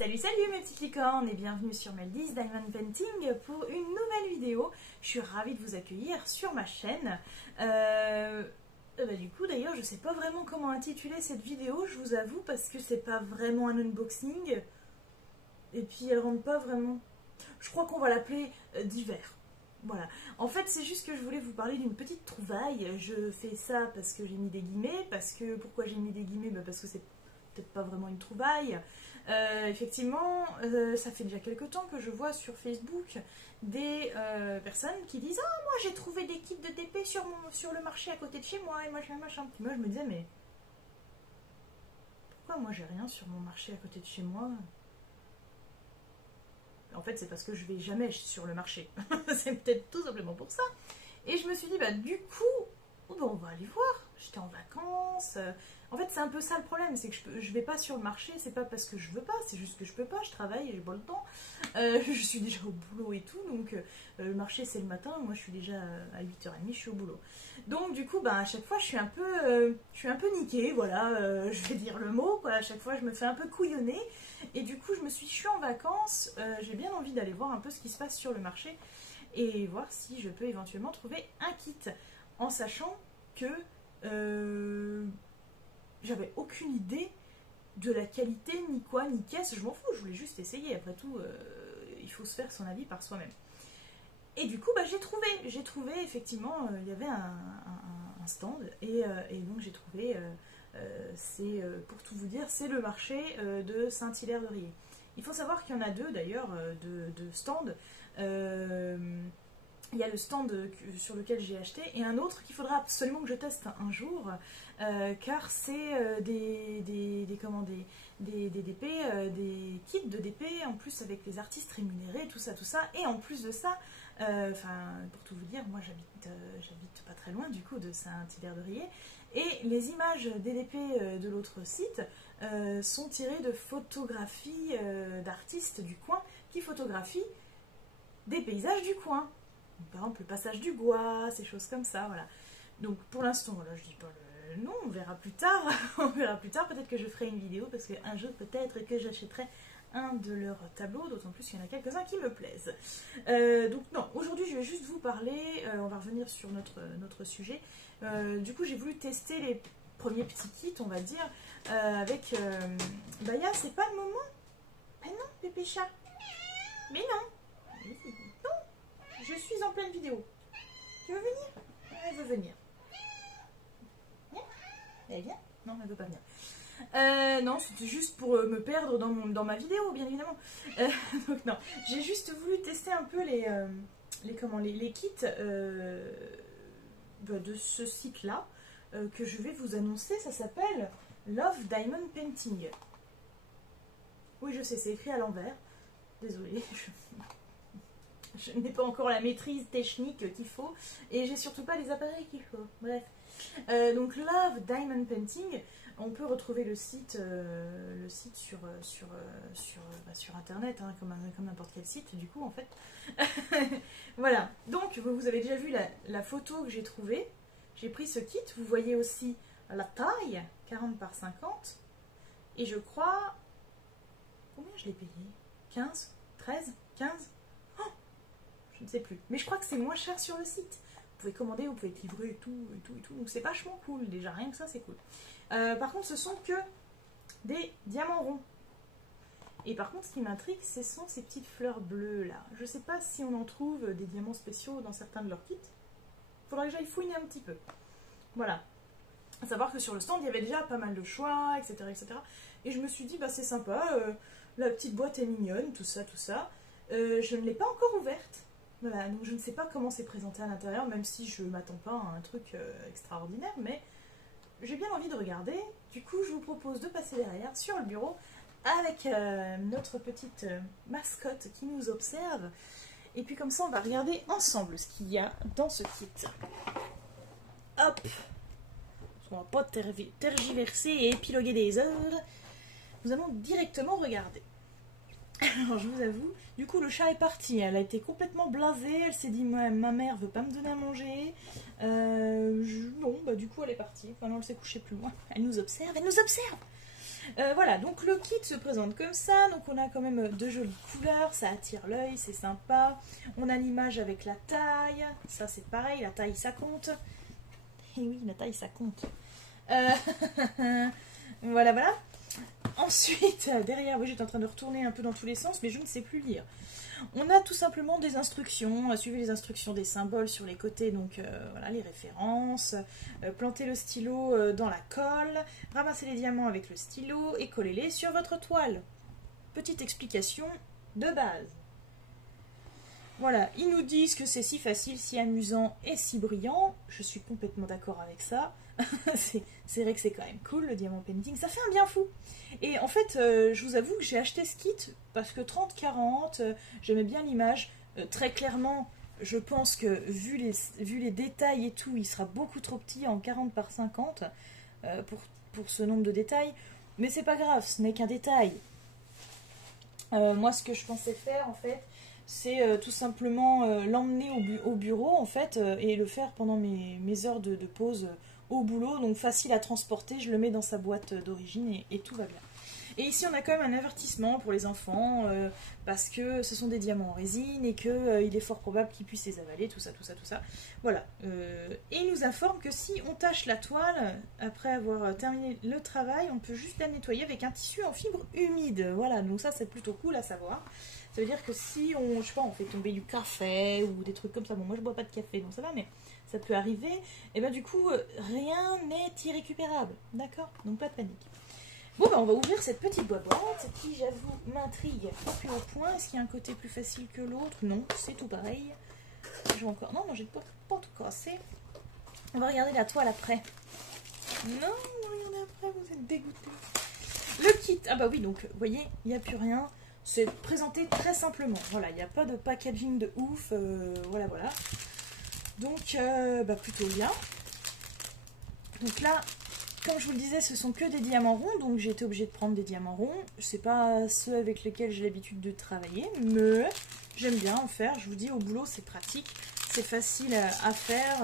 Salut salut mes petites licornes et bienvenue sur Meldy's Diamond Painting pour une nouvelle vidéo. Je suis ravie de vous accueillir sur ma chaîne. Du coup d'ailleurs je sais pas vraiment comment intituler cette vidéo, je vous avoue, parce que c'est pas vraiment un unboxing. Et puis elle rentre pas vraiment... Je crois qu'on va l'appeler d'hiver. Voilà. En fait c'est juste que je voulais vous parler d'une petite trouvaille. Je fais ça parce que j'ai mis des guillemets. Pourquoi j'ai mis des guillemets? Parce que c'est peut-être pas vraiment une trouvaille. Effectivement, ça fait déjà quelques temps que je vois sur Facebook des personnes qui disent « Ah, moi j'ai trouvé des kits de TP sur le marché à côté de chez moi, et machin, machin. » Moi je me disais « Mais pourquoi moi j'ai rien sur mon marché à côté de chez moi ?» En fait, c'est parce que je vais jamais sur le marché. C'est peut-être tout simplement pour ça. Et je me suis dit, du coup, on va aller voir. J'étais en vacances. En fait, c'est un peu ça le problème, c'est que je vais pas sur le marché, c'est pas parce que je veux pas, c'est juste que je peux pas, je travaille et j'ai pas le temps. Je suis déjà au boulot et tout, donc le marché c'est le matin, moi je suis déjà à 8h30, je suis au boulot. Donc du coup, à chaque fois je suis un peu niquée, voilà, je vais dire le mot, quoi. À chaque fois je me fais un peu couillonner. Et du coup je suis en vacances, j'ai bien envie d'aller voir un peu ce qui se passe sur le marché et voir si je peux éventuellement trouver un kit, en sachant que j'avais aucune idée de la qualité, ni quoi, ni qu'est-ce, je m'en fous, je voulais juste essayer, après tout, il faut se faire son avis par soi-même. Et du coup, j'ai trouvé, effectivement, il y avait un stand, et donc j'ai trouvé, pour tout vous dire, c'est le marché de Saint-Hilaire-de-Riez. Il faut savoir qu'il y en a deux, d'ailleurs, de stands. Il y a le stand sur lequel j'ai acheté et un autre qu'il faudra absolument que je teste un jour, car c'est des DP, des kits de DP, en plus avec les artistes rémunérés, tout ça, et en plus de ça, pour tout vous dire, moi j'habite pas très loin du coup de Saint-Hilaire-de-Riez, et les images des DP de l'autre site sont tirées de photographies d'artistes du coin qui photographient des paysages du coin. Par exemple le passage du Gois, ces choses comme ça, voilà. Donc pour l'instant, voilà, je dis pas le nom, on verra plus tard, peut-être que je ferai une vidéo, parce qu'un jour peut-être que j'achèterai un de leurs tableaux, d'autant plus qu'il y en a quelques-uns qui me plaisent. Donc non, aujourd'hui je vais juste vous parler, on va revenir sur notre sujet. Du coup j'ai voulu tester les premiers petits kits, on va dire, avec Baya, c'est pas le moment. Mais non, Pépé Chat. Mais non. Je suis en pleine vidéo. Tu veux venir? Elle veut venir. Viens. Elle vient? Non, elle veut pas venir. Non, c'était juste pour me perdre dans ma vidéo, bien évidemment. Donc non, j'ai juste voulu tester un peu les kits de ce site-là que je vais vous annoncer. Ça s'appelle Love Diamond Painting. Oui, je sais, c'est écrit à l'envers. Désolée, je n'ai pas encore la maîtrise technique qu'il faut et j'ai surtout pas les appareils qu'il faut. Bref. Donc Love Diamond Painting, on peut retrouver le site sur internet, hein, comme n'importe quel site du coup en fait. Voilà, donc vous avez déjà vu la photo que j'ai trouvée. J'ai pris ce kit, vous voyez aussi la taille, 40 par 50, et je crois... Combien je l'ai payé? 15? 13? 15? Je ne sais plus. Mais je crois que c'est moins cher sur le site. Vous pouvez commander, vous pouvez être livré et tout. Donc c'est vachement cool. Déjà, rien que ça, c'est cool. Par contre, ce sont que des diamants ronds. Et par contre, ce qui m'intrigue, ce sont ces petites fleurs bleues là. Je ne sais pas si on en trouve des diamants spéciaux dans certains de leurs kits. Il faudra que j'aille fouiner un petit peu. Voilà. À savoir que sur le stand, il y avait déjà pas mal de choix, etc. etc. Et je me suis dit, c'est sympa. La petite boîte est mignonne, tout ça, tout ça. Je ne l'ai pas encore ouverte. Voilà, donc je ne sais pas comment c'est présenté à l'intérieur, même si je ne m'attends pas à un truc extraordinaire, mais j'ai bien envie de regarder. Du coup, je vous propose de passer derrière, sur le bureau, avec notre petite mascotte qui nous observe. Et puis comme ça, on va regarder ensemble ce qu'il y a dans ce kit. Hop! On ne va pas tergiverser et épiloguer des heures. Nous allons directement regarder. Alors je vous avoue, du coup le chat est parti, elle a été complètement blasée, elle s'est dit ma mère veut pas me donner à manger, du coup elle est partie, enfin non, elle s'est couchée plus loin, elle nous observe, Voilà, donc le kit se présente comme ça. Donc on a quand même de jolies couleurs, ça attire l'œil, c'est sympa. On a l'image avec la taille, ça c'est pareil, la taille ça compte. Et oui, la taille ça compte. Voilà, voilà. Ensuite, derrière, oui, j'étais en train de retourner un peu dans tous les sens, mais je ne sais plus lire. On a tout simplement des instructions, suivez les instructions des symboles sur les côtés, donc voilà les références, plantez le stylo dans la colle, ramassez les diamants avec le stylo et collez-les sur votre toile. Petite explication de base. Voilà, ils nous disent que c'est si facile, si amusant et si brillant. Je suis complètement d'accord avec ça. C'est vrai que c'est quand même cool le diamant painting, ça fait un bien fou. Et en fait, je vous avoue que j'ai acheté ce kit parce que 30-40, j'aimais bien l'image. Très clairement, je pense que vu les détails et tout, il sera beaucoup trop petit en 40 par 50 pour ce nombre de détails. Mais c'est pas grave, ce n'est qu'un détail. Moi, ce que je pensais faire en fait, c'est tout simplement l'emmener au bureau en fait et le faire pendant mes heures de pause au boulot, donc facile à transporter, je le mets dans sa boîte d'origine et tout va bien. Et ici on a quand même un avertissement pour les enfants parce que ce sont des diamants en résine et qu'il est fort probable qu'ils puissent les avaler, tout ça, tout ça, tout ça. Voilà. Et il nous informe que si on tâche la toile, après avoir terminé le travail, on peut juste la nettoyer avec un tissu en fibre humide. Voilà, donc ça c'est plutôt cool à savoir. Ça veut dire que si on, je sais pas, on fait tomber du café ou des trucs comme ça, bon moi je bois pas de café donc ça va, mais ça peut arriver, et ben du coup rien n'est irrécupérable, d'accord? Donc pas de panique. Bon ben on va ouvrir cette petite boîte qui j'avoue m'intrigue au plus haut point. Est-ce qu'il y a un côté plus facile que l'autre? Non, c'est tout pareil. Je vais encore, non, j'ai pas tout cassé. On va regarder la toile après. Non, regardez après, vous êtes dégoûtés. Le kit, ah bah oui, donc vous voyez, il n'y a plus rien. C'est présenté très simplement. Voilà, il n'y a pas de packaging de ouf. Voilà, voilà. Donc, bah plutôt bien. Donc là, comme je vous le disais, ce sont que des diamants ronds. Donc j'ai été obligée de prendre des diamants ronds. C'est pas ceux avec lesquels j'ai l'habitude de travailler. Mais j'aime bien en faire. Je vous dis, au boulot, c'est pratique. C'est facile à faire.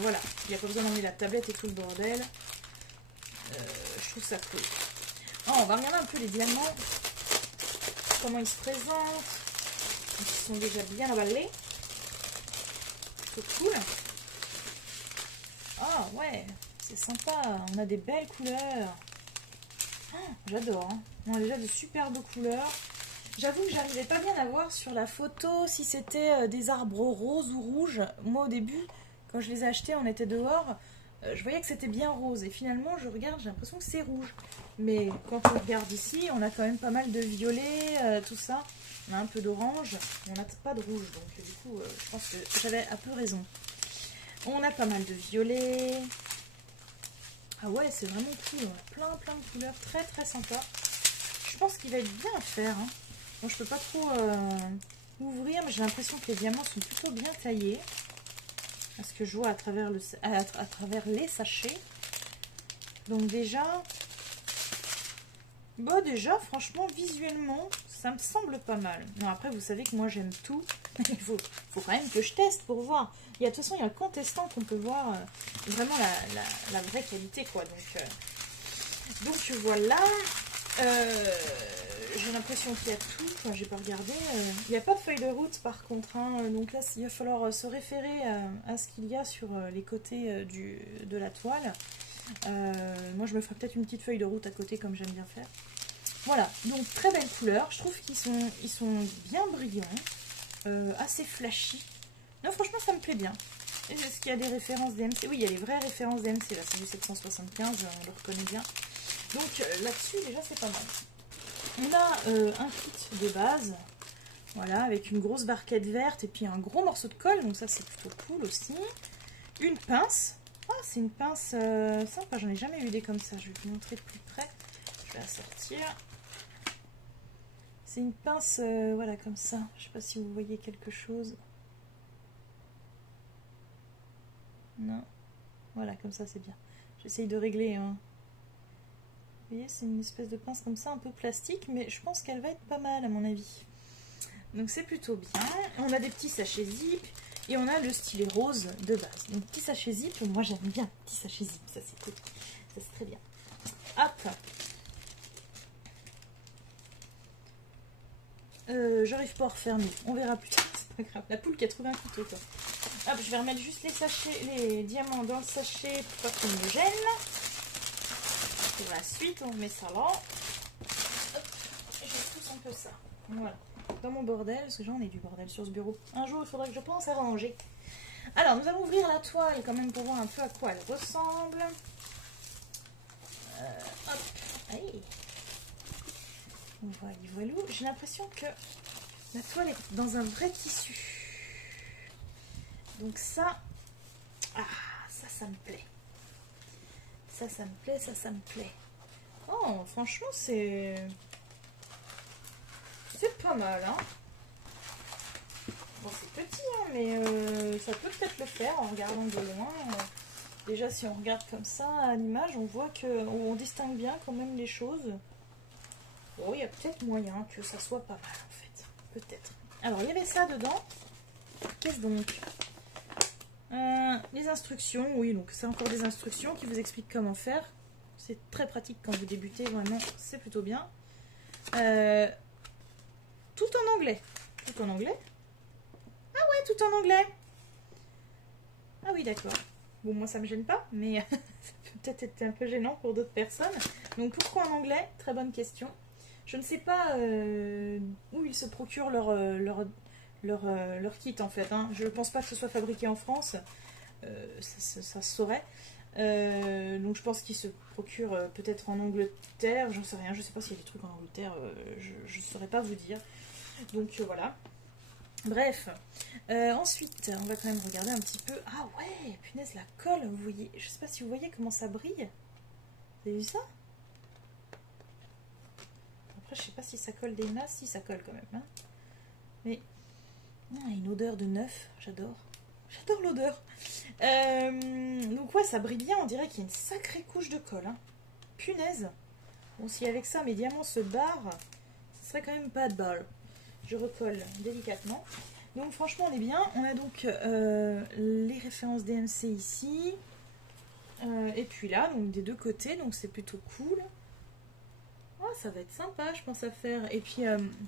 Voilà. Il n'y a pas besoin d'emmener la tablette et tout le bordel. Je trouve ça cool. Alors, on va regarder un peu les diamants. Comment ils se présentent. Ils sont déjà bien emballés. C'est cool. Ah ouais, c'est sympa. On a des belles couleurs. Oh, j'adore. Hein. On a déjà de super beaux couleurs. J'avoue que j'arrivais pas bien à voir sur la photo si c'était des arbres roses ou rouges. Moi au début, quand je les ai achetés, on était dehors. Je voyais que c'était bien rose. Et finalement, je regarde, j'ai l'impression que c'est rouge. Mais quand on regarde ici, on a quand même pas mal de violet, tout ça. On a un peu d'orange, mais on n'a pas de rouge. Donc du coup, je pense que j'avais un peu raison. On a pas mal de violet. Ah ouais, c'est vraiment cool. On a plein de couleurs très très sympa. Je pense qu'il va être bien à faire. Hein. Bon, je peux pas trop ouvrir, mais j'ai l'impression que les diamants sont plutôt bien taillés. Parce que je vois à travers, à travers les sachets. Donc déjà... Bon, déjà, franchement, visuellement, ça me semble pas mal. Non, après, vous savez que moi, j'aime tout. Il faut quand même que je teste pour voir. De toute façon, il y a qu'en testant qu'on peut voir vraiment la vraie qualité, quoi. Donc voilà. J'ai l'impression qu'il y a tout. Enfin, j'ai pas regardé. Il n'y a pas de feuille de route, par contre. Hein. Donc là, il va falloir se référer à ce qu'il y a sur les côtés de la toile. Moi, je me ferai peut-être une petite feuille de route à côté, comme j'aime bien faire. Voilà, donc très belle couleur. Je trouve qu'ils sont bien brillants, assez flashy. Non, franchement, ça me plaît bien. Est-ce qu'il y a des références DMC? Oui, il y a les vraies références DMC. Là, c'est du 775, on le reconnaît bien. Donc là-dessus, déjà, c'est pas mal. On a un kit de base, voilà, avec une grosse barquette verte et puis un gros morceau de colle. Donc ça, c'est plutôt cool aussi. Une pince. Ah, c'est une pince sympa, j'en ai jamais eu des comme ça. Je vais vous montrer de plus près. Je vais la sortir. C'est une pince, voilà, comme ça. Je sais pas si vous voyez quelque chose. Non. Voilà, comme ça, c'est bien. J'essaye de régler. Hein. Vous voyez, c'est une espèce de pince comme ça, un peu plastique, mais je pense qu'elle va être pas mal, à mon avis. Donc, c'est plutôt bien. On a des petits sachets zip. Et on a le stylet rose de base. Donc, petit sachet zip. Moi, j'aime bien petit sachet zip. Ça, c'est cool. Ça, c'est très bien. Hop. j'arrive pas à refermer. On verra plus tard, c'est pas grave. La poule qui a trouvé un couteau, quoi. Hop, je vais remettre juste les sachets, les diamants dans le sachet pour pas qu'ils me gênent. Pour la suite, on met ça là. Hop, et je pousse un peu ça. Voilà. Dans mon bordel, parce que j'en ai du bordel sur ce bureau. Un jour, il faudra que je pense à ranger. Alors, nous allons ouvrir la toile quand même pour voir un peu à quoi elle ressemble. Hop, allez. Voilà, voilà. J'ai l'impression que la toile est dans un vrai tissu. Donc ça, ça me plaît. Ça me plaît, ça me plaît. Oh, franchement, c'est pas mal, hein. Bon, c'est petit, hein, mais ça peut peut-être le faire en regardant de loin. Déjà, si on regarde comme ça à l'image, on voit qu'on distingue bien quand même les choses. Bon, il y a peut-être moyen que ça soit pas mal, en fait. Peut-être. Alors, il y avait ça dedans. Qu'est-ce donc? Les instructions. Oui, donc c'est encore des instructions qui vous expliquent comment faire. C'est très pratique quand vous débutez, vraiment, c'est plutôt bien. Tout en anglais. Tout en anglais? Ah ouais, tout en anglais. Ah oui, d'accord. Bon, moi, ça me gêne pas, mais ça peut peut-être être un peu gênant pour d'autres personnes. Donc, pourquoi en anglais? Très bonne question. Je ne sais pas où ils se procurent leur kit, en fait. Hein. Je ne pense pas que ce soit fabriqué en France. Ça se saurait. Donc, je pense qu'ils se procurent peut-être en Angleterre. J'en sais rien. Je ne sais pas s'il y a des trucs en Angleterre. Je ne saurais pas vous dire. Donc, voilà. Bref, ensuite, on va quand même regarder un petit peu. Ah ouais, punaise, la colle, vous voyez. Je sais pas si vous voyez comment ça brille. Vous avez vu ça? Après, je sais pas si ça colle des masses. Si, ça colle quand même. Hein. Mais, une odeur de neuf, j'adore. J'adore l'odeur. Donc ouais, ça brille bien. On dirait qu'il y a une sacrée couche de colle. Hein. Punaise. Bon, si avec ça, mes diamants se barrent, ce serait quand même pas de bol. Je recolle délicatement. Donc franchement on est bien. On a donc les références DMC ici. Et puis là, donc des deux côtés. Donc c'est plutôt cool. Oh, ça va être sympa je pense à faire. Et puis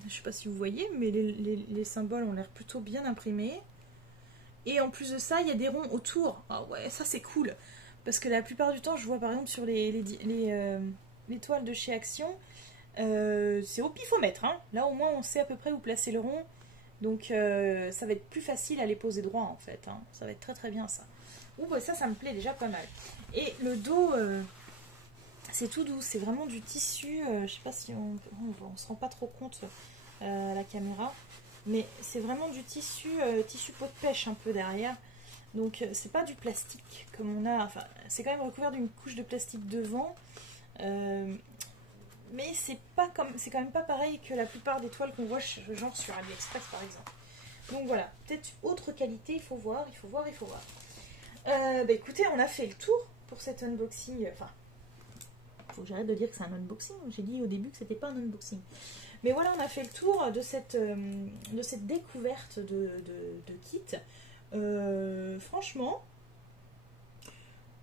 je sais pas si vous voyez, mais les symboles ont l'air plutôt bien imprimés. Et en plus de ça, il y a des ronds autour. Ah ouais, ça c'est cool. Parce que la plupart du temps, je vois par exemple sur les toiles de chez Action, c'est au pifomètre, hein. Là au moins on sait à peu près où placer le rond, donc ça va être plus facile à les poser droit en fait, hein. Ça va être très très bien ça. Ouh, bah, ça me plaît déjà pas mal. Et le dos, c'est tout doux, c'est vraiment du tissu, je sais pas si on se rend pas trop compte à la caméra, mais c'est vraiment du tissu, tissu peau de pêche un peu derrière. Donc c'est pas du plastique comme on a, enfin c'est quand même recouvert d'une couche de plastique devant. Mais c'est quand même pas pareil que la plupart des toiles qu'on voit genre sur AliExpress par exemple. Donc voilà, peut-être autre qualité, il faut voir. Bah écoutez, on a fait le tour pour cet unboxing. Enfin, faut que j'arrête de dire que c'est un unboxing. J'ai dit au début que c'était pas un unboxing. Mais voilà, on a fait le tour de cette découverte de kit. Franchement,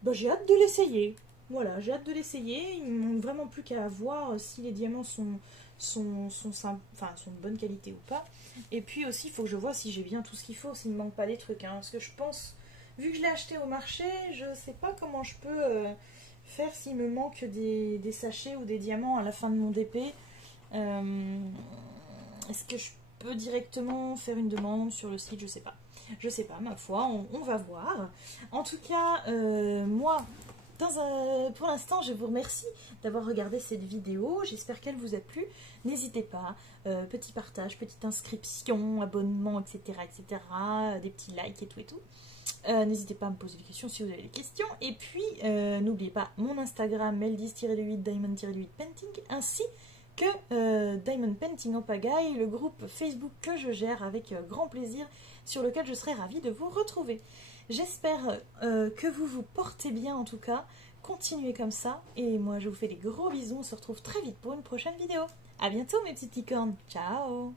bah, j'ai hâte de l'essayer. Voilà, j'ai hâte de l'essayer. Il ne manque vraiment plus qu'à voir si les diamants sont de bonne qualité ou pas. Et puis aussi, il faut que je vois si j'ai bien tout ce qu'il faut, s'il ne me manque pas des trucs. Hein, parce que je pense, vu que je l'ai acheté au marché, je ne sais pas comment je peux faire s'il me manque des sachets ou des diamants à la fin de mon DP. Est-ce que je peux directement faire une demande sur le site? Je sais pas. Je sais pas, ma foi, on va voir. En tout cas, moi... pour l'instant, je vous remercie d'avoir regardé cette vidéo. J'espère qu'elle vous a plu. N'hésitez pas, petit partage, petite inscription, abonnement, etc., etc., des petits likes et tout et tout. N'hésitez pas à me poser des questions si vous avez des questions. Et puis, n'oubliez pas mon Instagram, meldis-8, diamond-8 painting, ainsi que Diamond Painting en pagaille, le groupe Facebook que je gère avec grand plaisir, sur lequel je serai ravie de vous retrouver. J'espère que vous vous portez bien en tout cas. Continuez comme ça. Et moi, je vous fais des gros bisous. On se retrouve très vite pour une prochaine vidéo. A bientôt mes petites licornes. Ciao!